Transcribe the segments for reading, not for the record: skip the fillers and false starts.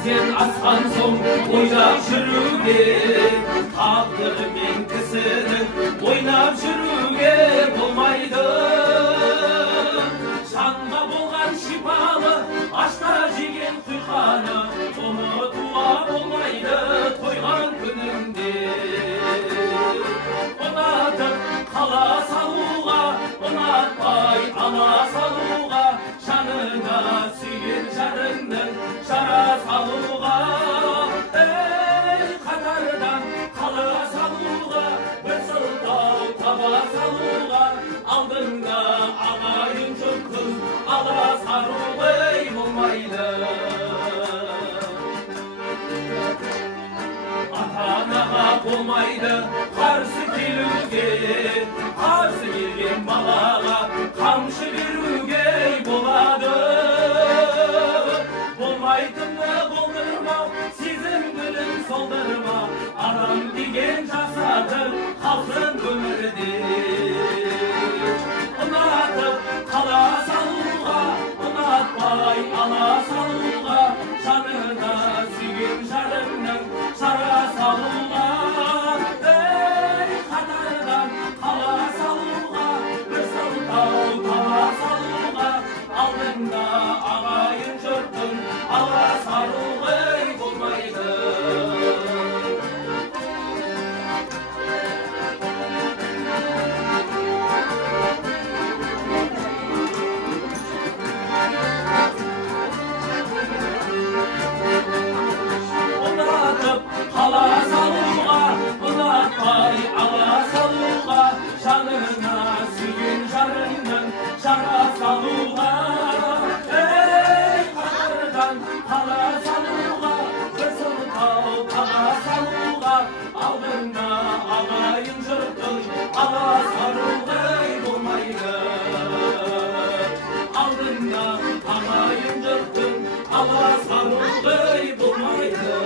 Sen askan soң oynap жүруге, тағдыр мен кісінің ойнап жүруге болмайды. Жанға болған шипалы, ашта жеген құйқаны ұмытуға болмайды тойған күнінде. Ұнатып қала салуға, ұнатпай ала салуға, жаныңа сүйген жарыңның жара салуға, қатардан қала салуға, бір сылтау таба салуға, алдыңда ағайын жұртың ала саруғай болмайды. Ата-анаға болмайды қарсы келуге, қарсы келген балаға қамшы беруге болады. Болмайтынды болдырмау, сезім гүлін солдырма, адам деген жасатыр қалсын өмірде. Ұнатып қала салуға, ұнатпай ала салуға, жанына сүйген жарыңның жара салуға, қатардан қала салуға, бір сылтау таба салуға, алдыңда ағайын жұртың ала саруғай болмайды. Ұнатып қала салуға, ұнатпай ала салуға, жанына сүйген жарыңның жара салуға, қатардан қала салуға, бір сылтау таба салуға, алдыңда ағайын жұртың ала саруғай болмайды. Алдыңда ағайын жұртың ала саруғай болмайды.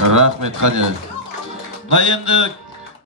Рахмет, Қадир. Мына енді